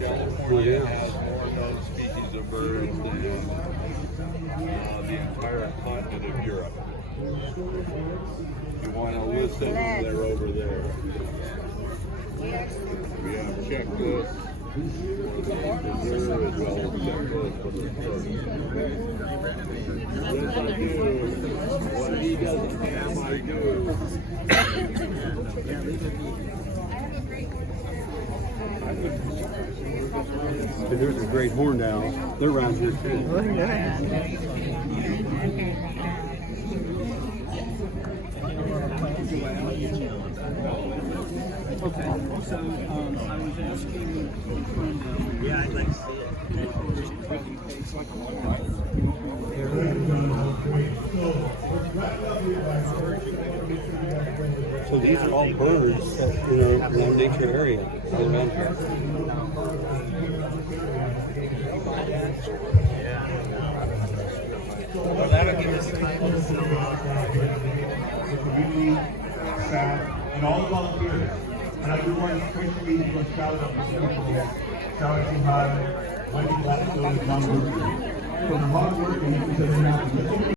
California has more known species of birds than the entire continent of Europe. If you want to listen, they're over there. We have checklists for the preserve as well as checklists for the birds. Yes, I do. What he doesn't have, I do. And there's a great horned owl. They're around here too. Okay, so I was asking, yeah, I'd like to see it. So these are all birds that, in our nature area all around here. Well, that'll give us time to see the community, staff, and all the volunteers. And I do want to quickly give a shout out to people. Shout out to High, Wendy Blackstone, John Ruby. For the hard work and because they're not